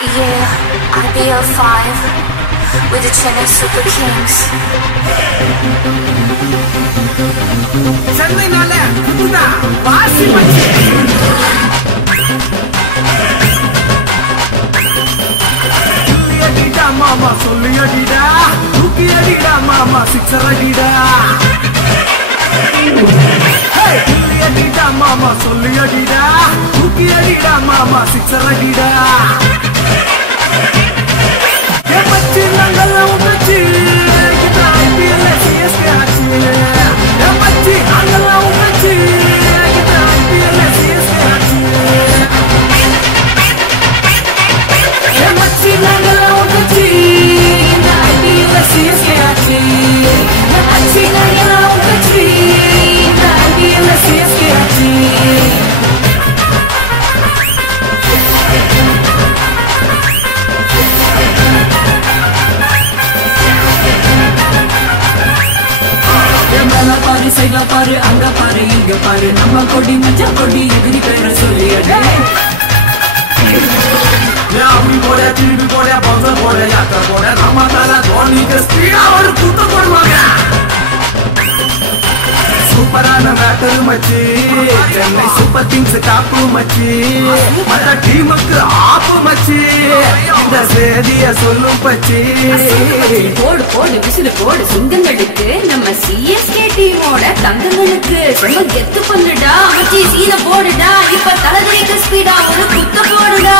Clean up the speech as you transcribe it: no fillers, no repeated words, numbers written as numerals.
Yeah, IBL 5 with the Chennai Super Kings. Chennai nale kuda vaasi machi. Dida mama solliya dida, rukiya dida mama sixer dida. Hey, dida mama solliya dida, rukiya dida mama sixer dida. Ye machi nangala umachi, kita IPL CSK hachi. Ye machi nangala umachi, kita IPL CSK hachi. Ye machi nangala umachi, kita IPL CSK hachi. Ye machi nangala umachi, kita IPL CSK hachi. பாரு சைல பாரு அங்க பாரு இங்க பாரு நம்ம கொடி மச்ச கொடி எதிரி பேர சொல்லியடே அப்படி போட திருப்பி போட பவுன்சர் போட யாத்திரை போட நம்ம தலை தோனிக்கு ஸ்பீடா ஒரு கூட்டம் போடுவாங்க சூப்பரான மேட்டர் மச்சி சென்னை சூப்பர் கிங்ஸ் காப்பு மச்சி மற்ற டீமுக்கு ஆப்பு மச்சி இந்த செய்திய சொல்லும் பச்சி போடு போடு விசில் போடு சிங்கங்களுக்கு நம்ம சிஎஸ்கே டீமோட தங்கங்களுக்கு செம்ம கெத்து பண்ணுடா மச்சி சீன போடுடா இப்ப தலைவலிக்கு ஸ்பீடா ஒரு குத்த போடுடா